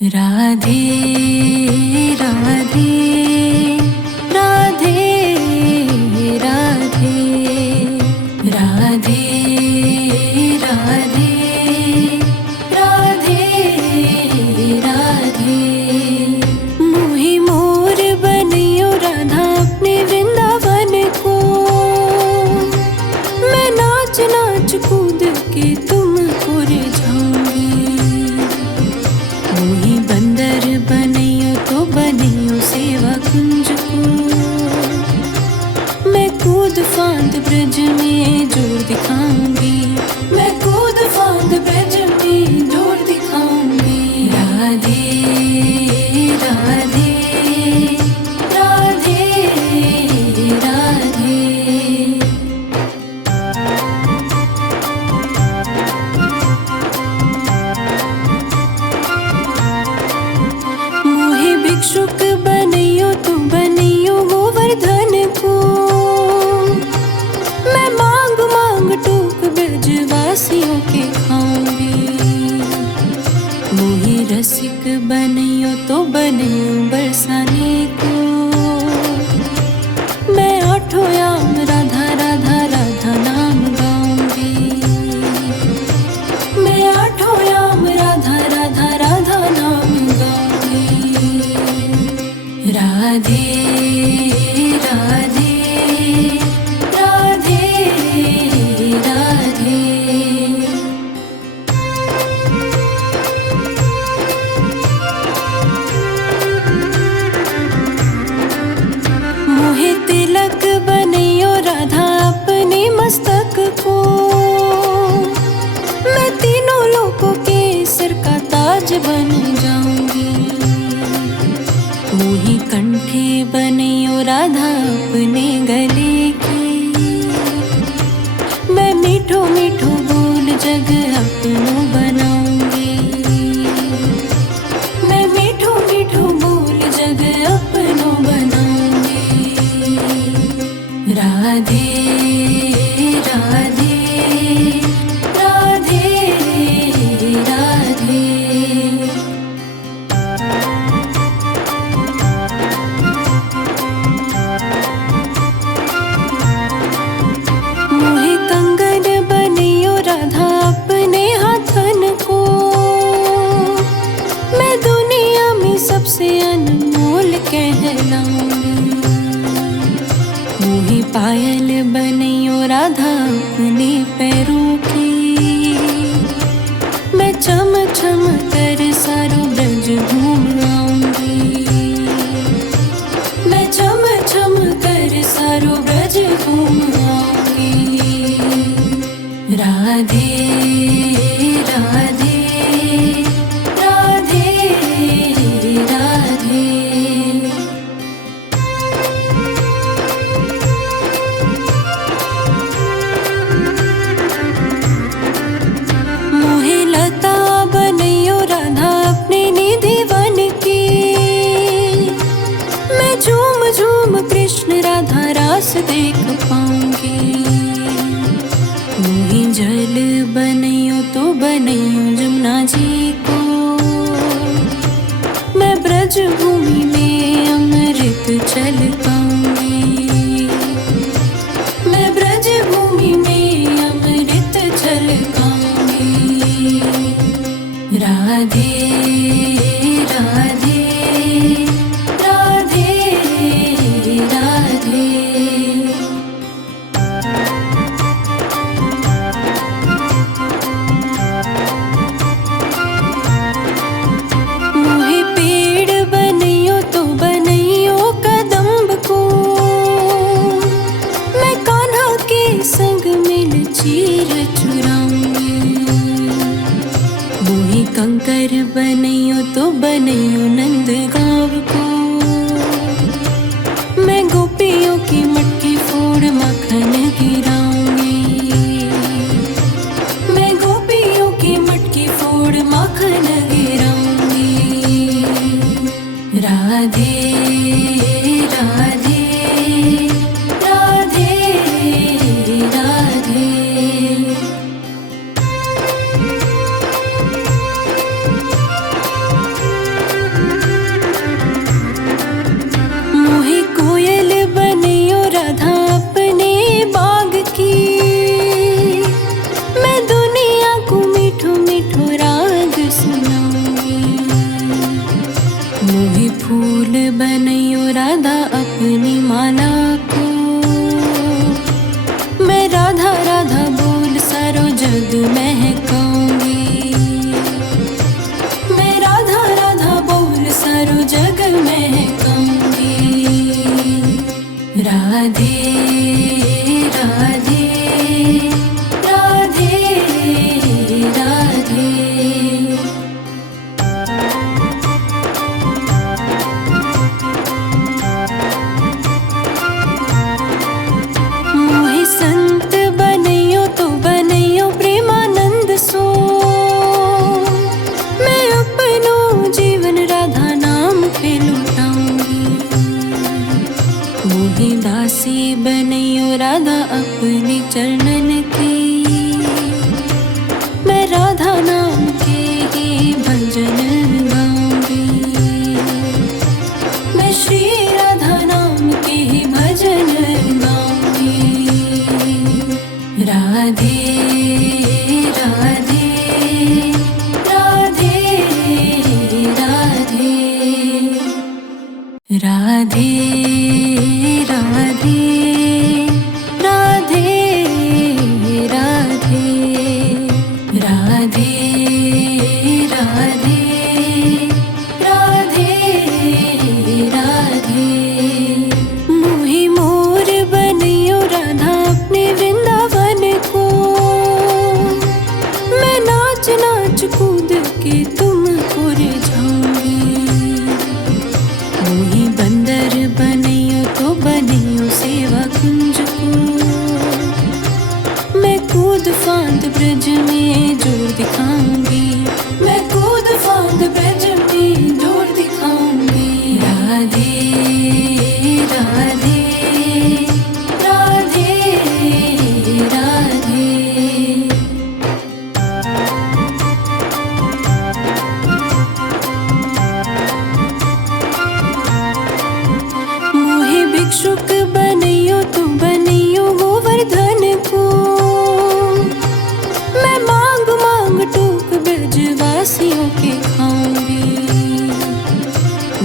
राधे राधे राधे राधे राधे राधे राधे राधे मोहि मोर बनियो राधा अपने वृंदावन को। मैं नाच नाच कूद के तुमको रिझाऊंगी। मोहि बंदर बनियो तो बनियो सेवा कुंज को। मैं कूद फांद ब्रज में जोर दिखाऊंगी। मैं कूद फांद ब्रज में जोर दिखाऊंगी। राधे राधे राधे राधे मोहि भिक्षुक बनियो तुम बनियो गोवर्धन को। मैं मांग मांग टूक ब्रजवासियों के खाऊंगी। मोहि रसिक बनियो तो बनियो बरसाने को। मैं आठों याम राधा राधा राधा नाम गाऊंगी। मैं आठों याम राधा राधा राधा नाम गाऊंगी। राधे राधे राधे राधे मोहि तिलक बनियो राधा अपने मस्तक को। मैं तीनों लोकों के सिर का ताज बन जाऊंगी। मोहि कंठे बनियो राधा अपने गले की। मैं मीठो मीठो बोल जग अपनो बनाऊंगी। मैं मीठो मीठो बोल जग अपनो बनाऊंगी। राधे राधे राधे राधे मोहि कंगन बनियो राधा अपने हाथन को। मैं दुनिया में सबसे अनमोल कहलाऊंगी। मोहि पायल बनियो राधा अपने पैरों की। मैं चम चम कर सारो ब्रज घूम आऊंगी। मैं चम चम कर सारो ब्रज घूम आऊंगी। राधे राधे राधे राधे मोहि लता बनियो राधा अपने निधि वन की। मैं झूम झूम कृष्ण राधा रास देख पाऊंगी। मोहि जल बनियो तो बनियो जमुना जी को। मैं ब्रज भूमि में अमृत चल पाऊंगी। मैं ब्रज भूमि में अमृत चल पाऊंगी। राधे राधे राधे राधे मोहि पेड़ बनियो तो बनियो कदम्ब को। मैं कान्हा के संग मिल चीर चुराऊंगी। मोहि कंकर बनियो तो बनियो नंद गाँव को। मैं गोपियों की मटकी फोड़ माखन गिराऊंगी। मैं गोपियों की मटकी फोड़ माखन गिराऊंगी। राधे राधे राधे राधे बनैयो राधा अपनी माला को। मैं राधा राधा बोल सारो जग महकाऊंगी। मैं राधा राधा बोल सारो जग महकाऊंगी। राधे राधे राधे राधे। मोहे संत बनैयो तो बनैयो प्रेमानंद सो। मैं अपनो जीवन राधा नाम पे लुटाऊंगी। मोहे दासी बनैयो राधा अपने चरणन की। मैं राधा नाम के ही भजन गाऊंगी। मैं श्री राधा नाम के ही भजन गाऊंगी। राधे राधे राधे राधे राधे राधे राधे राधे राधे राधे राधे राधे। मोहे मोर बनैयो राधा अपने वृंदावन को। मैं नाच नाच कूद के तुमको रिझाऊंगी। मोहे बंदर बनैयो तो बनैयो सेवा कुंज को। मैं कूद फांद ब्रज में जोर दिखाऊंगी। मैं कूद फांद ब्रज में जोर दिखाऊंगी। राधे राधे राधे राधे। मोहे भिक्षुक बनैयो तो बनैयो गोवर्धन को। मैं मांग मांग टूक ब्रजवासियों के खाऊंगी।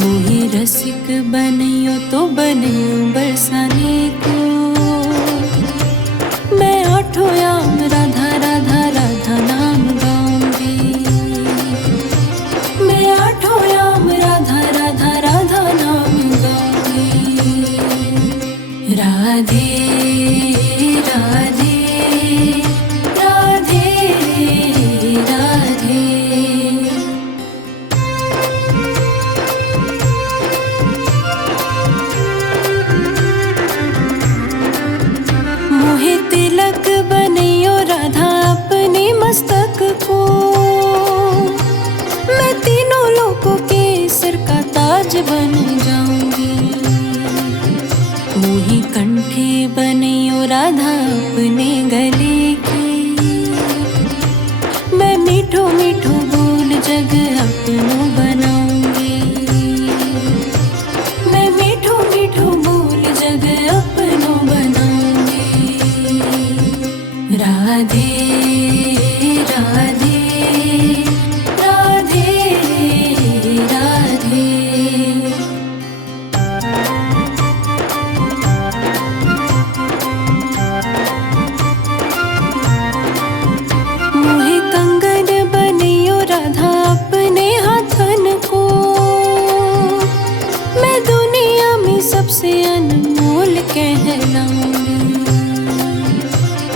मोहे रसिक बनैयो तो बनैयो बरसाने को। मैं आठों याम राधा राधा राधा नाम गाऊंगी। मैं आठों याम राधा राधा राधा नाम गाऊंगी। राधे राधे राधे राधे। मोहे तिलक बनैयो राधा अपने मस्तक को। मैं तीनों लोकों के सिर का ताज बन जाऊंगी। मोहे कंठे बनैयो राधा अपने गले की। मैं मीठो मीठो बोल जग अपनो बनाऊंगी। मैं मीठो मीठो बोल जग अपनो बनाऊंगी। राधे राधे राधे राधे। मोहे कंगन बनैयो राधा अपने हाथन को। मैं दुनिया में सबसे अनमोल कहलाऊंगी।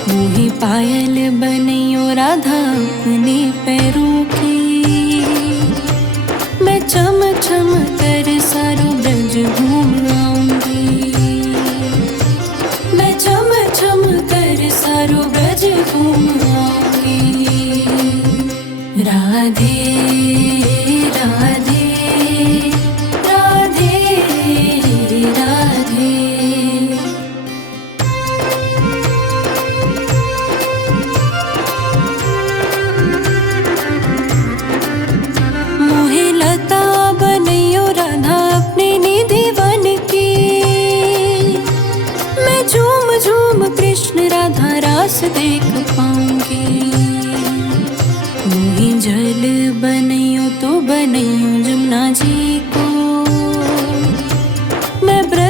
मोहे पायल बनैयो राधा अपने पैरों की। मैं चम चम कर सारो ब्रज घूम आऊंगी। मैं चम चम कर सारो ब्रज घूम आऊंगी। राधे राधे राधे राधे। मोहे लता बनैयो राधा अपने निधि वन की। मैं झूम झूम कृष्ण राधा रास देख पाऊंगी। मोहे जल बनैयो तो बनैयो जमुना जी को।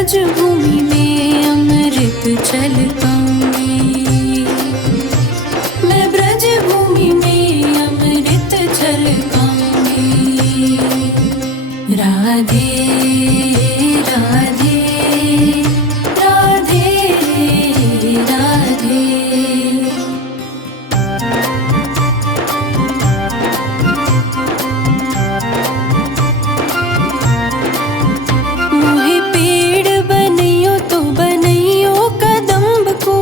ब्रजभूमि में अमृत छलकाऊंगी, मैं ब्रजभूमि में अमृत छलकाऊंगी। राधे राधे राधे राधे। मोहे पेड़ बनइयो तो बनइयो कदम्ब को,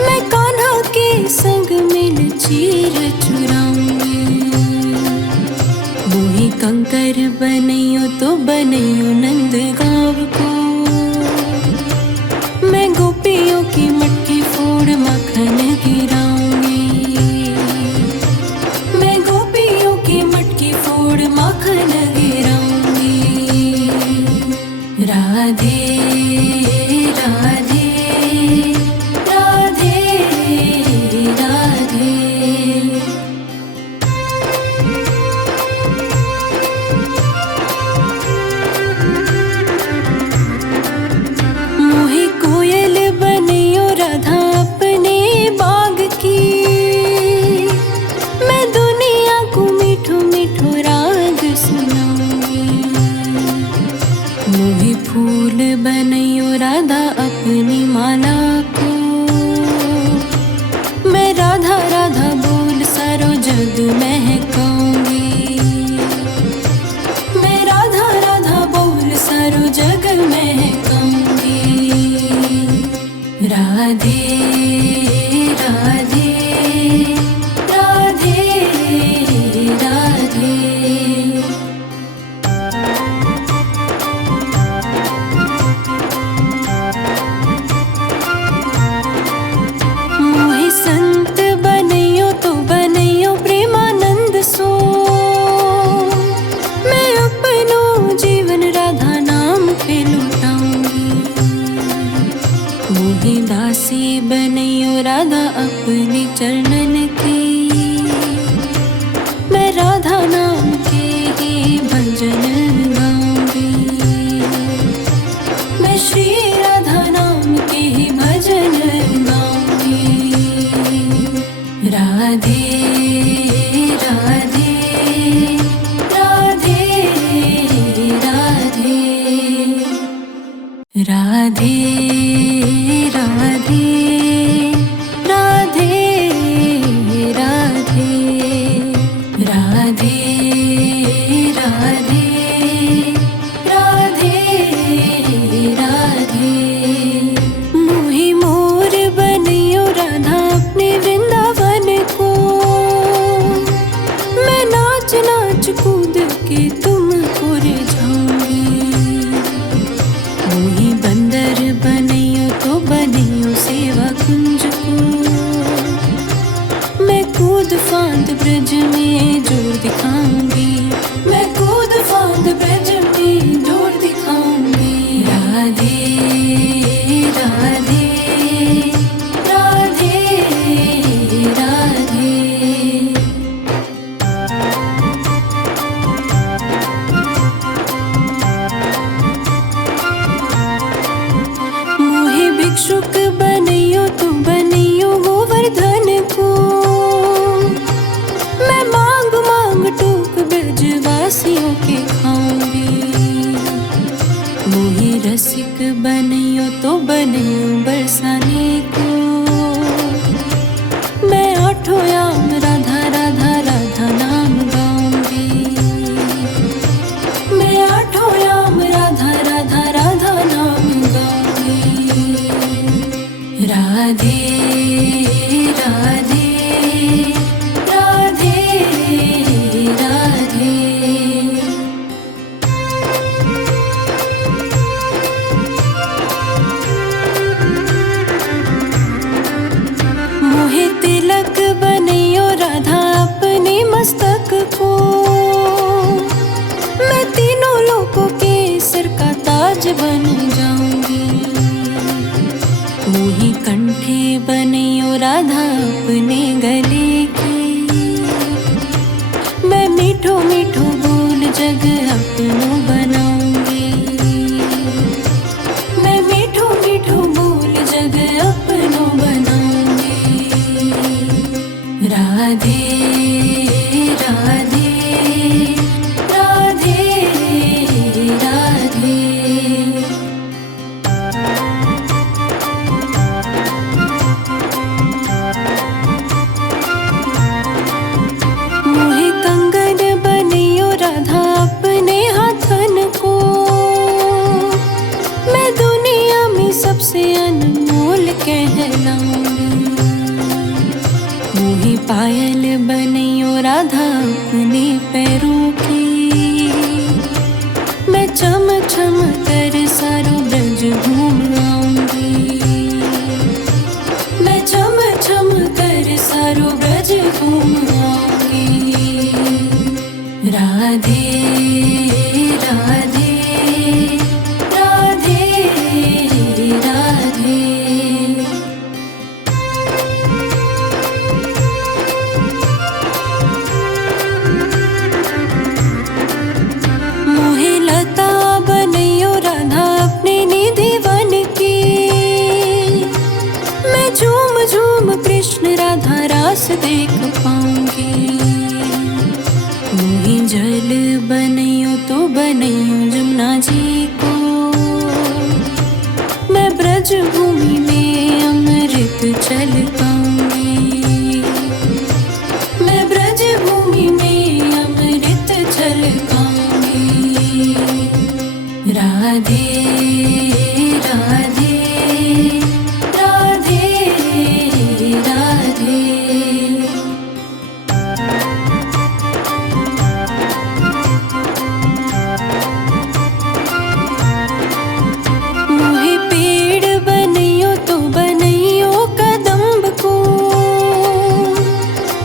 मैं कान्हा के संग मिल चीर चुराऊंगी। मोहे कंकर बनइयो तो बनइयो नंद गाँव को, मैं गोपियों की मटकी फोड़ माखन गिराऊंगी। मैं गोपियों की मटकी फोड़ माखन गिराऊंगी। राधे राधे राधे राधे। मोहे कोयल बनइयो राधा अपने बाग की, मैं दुनिया को मीठो मीठो राग सुनाऊंगी। मोहे फूल बनइयो राधा अपनी माला को, मैं राधा राधा बोल सारो जग महकाऊंगी। मैं राधा राधा बोल सारो जग महकाऊंगी। राधे राधे राधे राधे। मोहे संत बनइयो तो बनइयो प्रेमानंद सो, मैं अपनो जीवन राधा नाम पे लुटाऊंगी। मोहे दासी बनइयो राधा अपने चरणन की, मैं राधा नाम के ही भजन गाऊंगी। मैं श्री राधा नाम के ही भजन गाऊंगी। राधे राधे राधे राधे राधे राधे राधे राधे राधे राधे राधे राधे। मोहे मोर बनइयो राधा अपने वृंदावन को, मैं नाच नाच कूद के तुमको रिझाऊंगी। मोहे बंदर बनइयो तो बनइयो सेवा कुंज को, मैं कूद फांद ब्रज में जोर दिखाऊंगी। मैं कूद फांद ब्रज में जोर दिखाऊंगी। राधे राधे राधे राधे। मोहे भिक्षुक बनइयो तो बनइयो गोवर्धन को, मैं मांग मांग टूक ब्रजवासियों के खाऊंगी। मोहे रसिक बनइयो तो बनइयो बरसाने को, मैं आठों याम राधा राधा राधा नाम गाऊंगी। मैं आठों याम राधा राधा राधा नाम गाऊंगी। राधे राधे राधे राधे। मोहे तिलक बनइयो राधा अपने मस्तक को, मैं तीनों लोकों के सिर का ताज बन जाऊंगी। मोहे कंठे बनइयो राधा अपने गले की, मैं मीठो मीठो बोल जग अपनो बनाऊंगी। राधे राधे राधे राधे। मोहे लता बनैयो राधा अपने निधि बन के, मैं झूम झूम कृष्ण राधा रास देख पाऊंगी। मोहे जल बनैयो तो बनैयो जमुना जी को, मैं ब्रज भूमि में अमृत छल पाऊंगी। मैं ब्रज भूमि में अमृत छल पाऊंगी। राधे राधे राधे राधे। मोहे पेड़ बनैयो तो बनैयो कदम्ब को,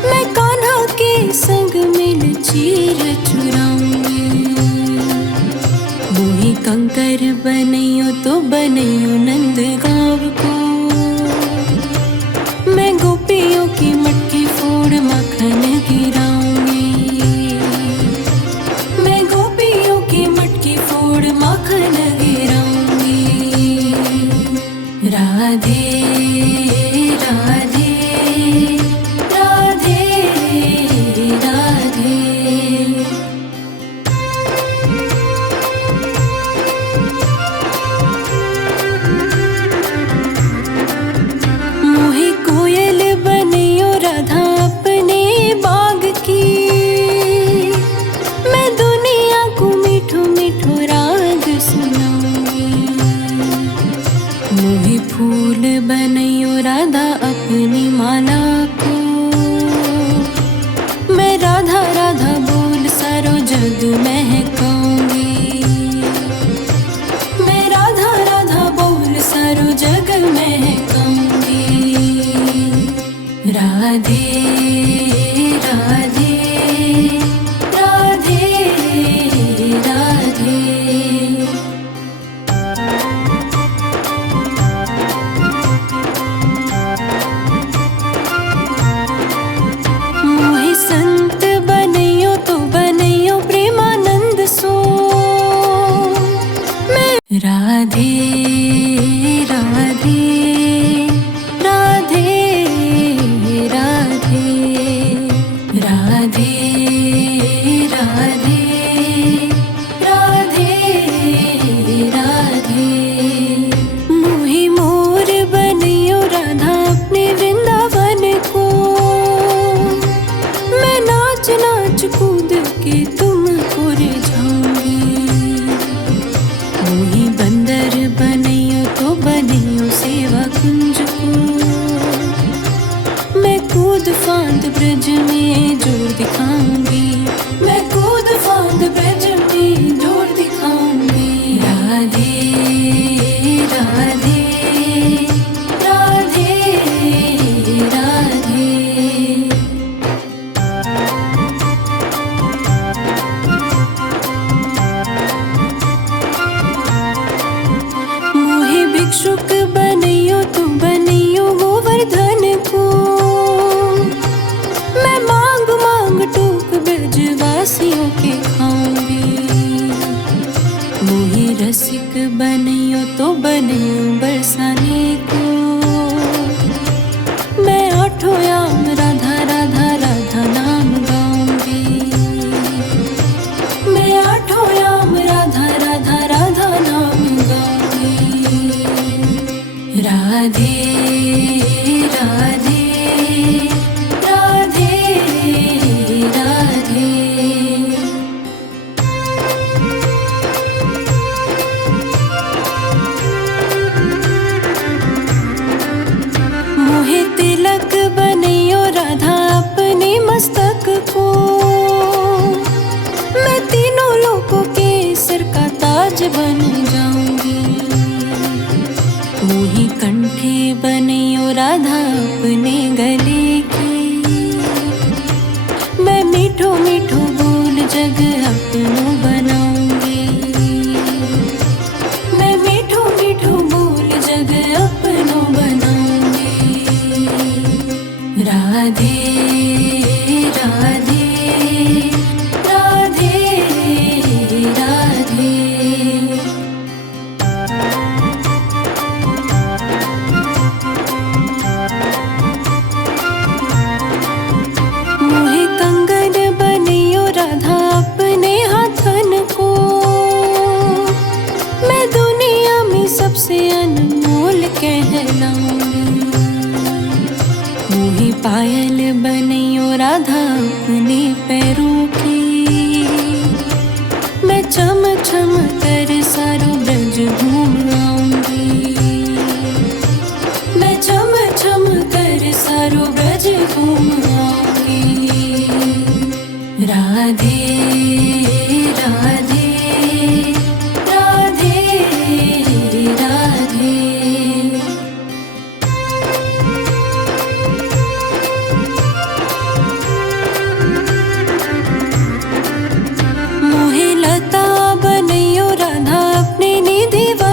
मैं कान्हा के संग मिल चीर चुराऊंगी। मोहे कंकर बनैयो तो बनैयो नंद गाँव को, मैं गोपियों की मटकी फोड़ माखन गिराऊंगी। मैं गोपियों की मटकी फोड़ माखन गिराऊंगी। राधे राधे राधे राधे। मोहे कोयल बनैयो राधा अपने बाग की, मैं दुनिया को मीठो मीठो राग सुनाऊंगी। मोहे फूल बनैयो राधा अपनी माला को, मैं राधा राधा बोल सारो जग महकाऊंगी। मैं राधा राधा बोल सारो जग महकाऊंगी। राधे राधे राधे राधे। मोहे संत बनैयो तो बनैयो प्रेमानंद सो, मैं राधे राधे राधे राधे राधे राधे राधे राधे। मोहे मोर बनैयो राधा अपने वृंदावन को, मैं नाच नाच कूद के तुमको रिझाऊंगी। मोहे बंदर बनैयो तो बनैयो सेवा कुंज को, मैं कूद फांद ब्रज में जोर दिखाऊंगी। मैं कूद फांद ब्रज में जोर दिखाऊंगी। राधे राधे राधे राधे। मोहे भिक्षुक बनैयो तो बनैयो गोवर्धन को, मैं मांग मांग टूक ब्रजवासियों के खाऊंगी। मोहे रसिक बनैयो तो बनैयो बरसाने को, मैं आठों याम राधा राधा राधा नाम गाऊंगी। मैं आठों याम राधा राधा राधा नाम गाऊंगी। राधे राधे राधे राधे। मोहे तिलक बनैयो राधा अपने मस्तक को, मैं तीनों लोकों के सिर का ताज बन जाऊंगी। मोहे कंठे बनैयो राधा अपने गले की, मैं मीठो मीठो बोल जग कहलाऊंगी। मोही पायल बनियो राधा अपने पैरों की, मैं चम चम कर सारो ब्रज घूम आऊंगी। मैं चम चम कर सारो ब्रज घूम आऊंगी। राधे